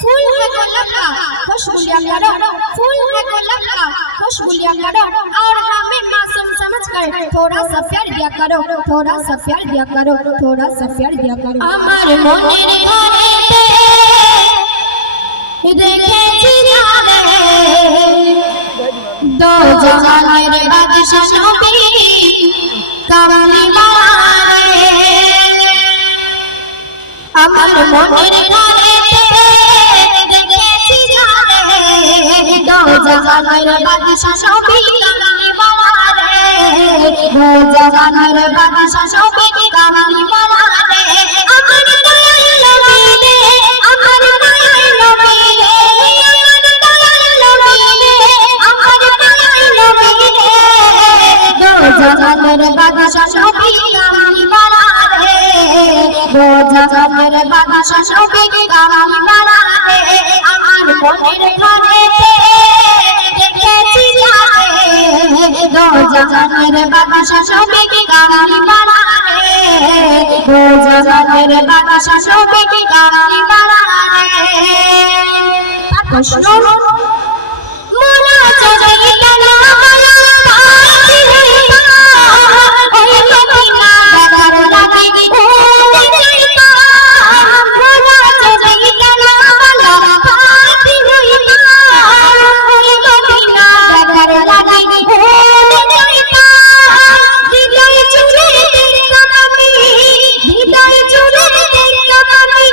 फूल है गुलाब का खुशबू करो, फूल है गुलाब का खुशबू करो, और हमें मासूम समझकर थोड़ा सा प्यार दिया करो, थोड़ा सा प्यार दिया करो, थोड़ा सा प्यार दिया करो। আমার মনের ঘরেতে দেখেছি যারে दो जहाনের বাদশা নবী কামলিওয়ালা রে। আমার মনের ঘরেতে দেখেছি যারে दो जहाনের বাদশা নবী কামলিওয়ালা রে, दो जहाনের বাদশা নবী কামলিওয়ালা রে। আমার দয়াল নবী রে, আমার দয়াল নবী রে, আমার দয়াল নবী রে, আমার দয়াল নবী রে, दो जहाনের বাদশা নবী কামলিওয়ালা রে, दो जहाনের বাদশা নবী কামলিওয়ালা রে। আমার মনের ঘরেতে দেখেছি যারে दो जहाনের বাদশা নবী কামলিওয়ালা রে, दो जहाনের বাদশা নবী কামলিওয়ালা রে। প্রশ্ন মোরা চলে গেল বলা পাখি হইবা, ওই মদিনা দেখার লাগি ভুলে যাইবা। মোরা চলে গেল বলা পাখি হইবা, ওই মদিনা দেখার লাগি ভুলে যাইবা। হৃদয় জুড়ে দেখতাম আমি, হৃদয় জুড়ে দেখতাম আমি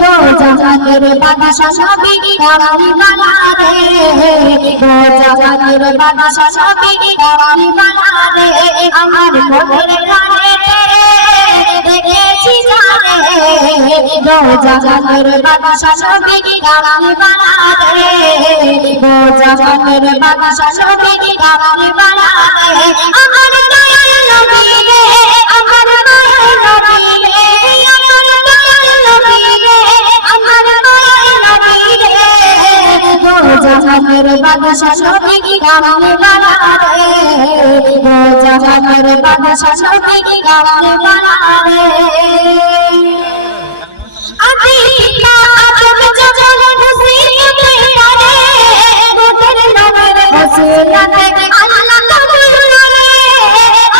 दो जहाনের বাদশা নবী কামলিওয়ালা রে, दो जहाনের বাদশা নবী কামলিওয়ালা রে। আমার মনের ঘরেতে দেখেছি যারে दो जहाনের বাদশা নবী কামলিওয়ালা রে, दो जहाনের বাদশা নবী কামলিওয়ালা রে। আমার দয়াল নবী রে, আমার দয়াল নবী রে, আমার দয়াল নবী রে, আমার দয়াল নবী রে, दो जहाনের বাদশা নবী কামলিওয়ালা রে, दो जहाনের বাদশা নবী কামলিওয়ালা রে। আদি পিতা আদম যখন মুসিবতে পড়ে, গোদের নামের ওসিলাতে আল্লাহ কবুল করে।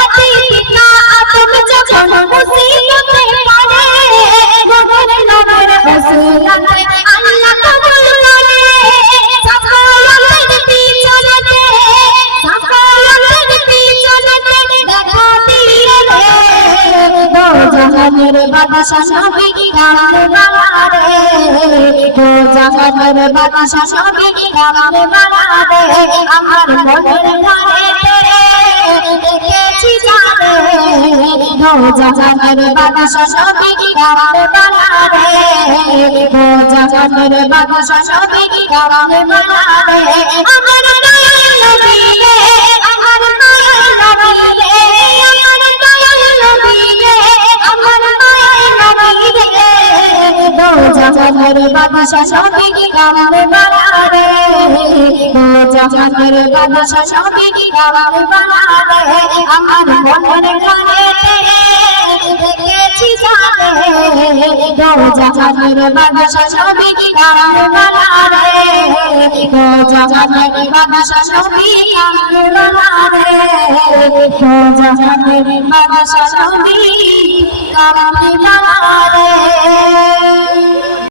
আদি পিতা আদম যখন মুসিবতে পড়ে, গোদের নামের ওসিলাতে আল্লাহ কবুল করে। সাফায়াতের পিছনেতে, সাফায়াতের পিছনেতে দেখা দিয়ে রে दो जहाনের বাদশা নবী কামলিওয়ালা রে, दो जहाনের বাদশা নবী কামলিওয়ালা রে। আমার মনের ঘরেতে দেখেছি যারে दो जहाনের বাদশা নবী কামলিওয়ালা রে, दो जहाনের বাদশা নবী কামলিওয়ালা রে। আমার দয়াল নবী রে, আমার দয়াল নবী রে, আমার দয়াল নবী রে, আমার দয়াল নবী রে, दो जहाনের বাদশা নবী কামলিওয়ালা রে, दो जहाনের বাদশা নবী কামলিওয়ালা রে। আমার মনের ঘরেতে দেখেছি যারে दो जहाনের বাদশা নবী কামলিওয়ালা রে, दो जहाনের বাদশা নবী কামলিওয়ালা রে, दो जहाনের বাদশা নবী কামলিওয়ালা রে।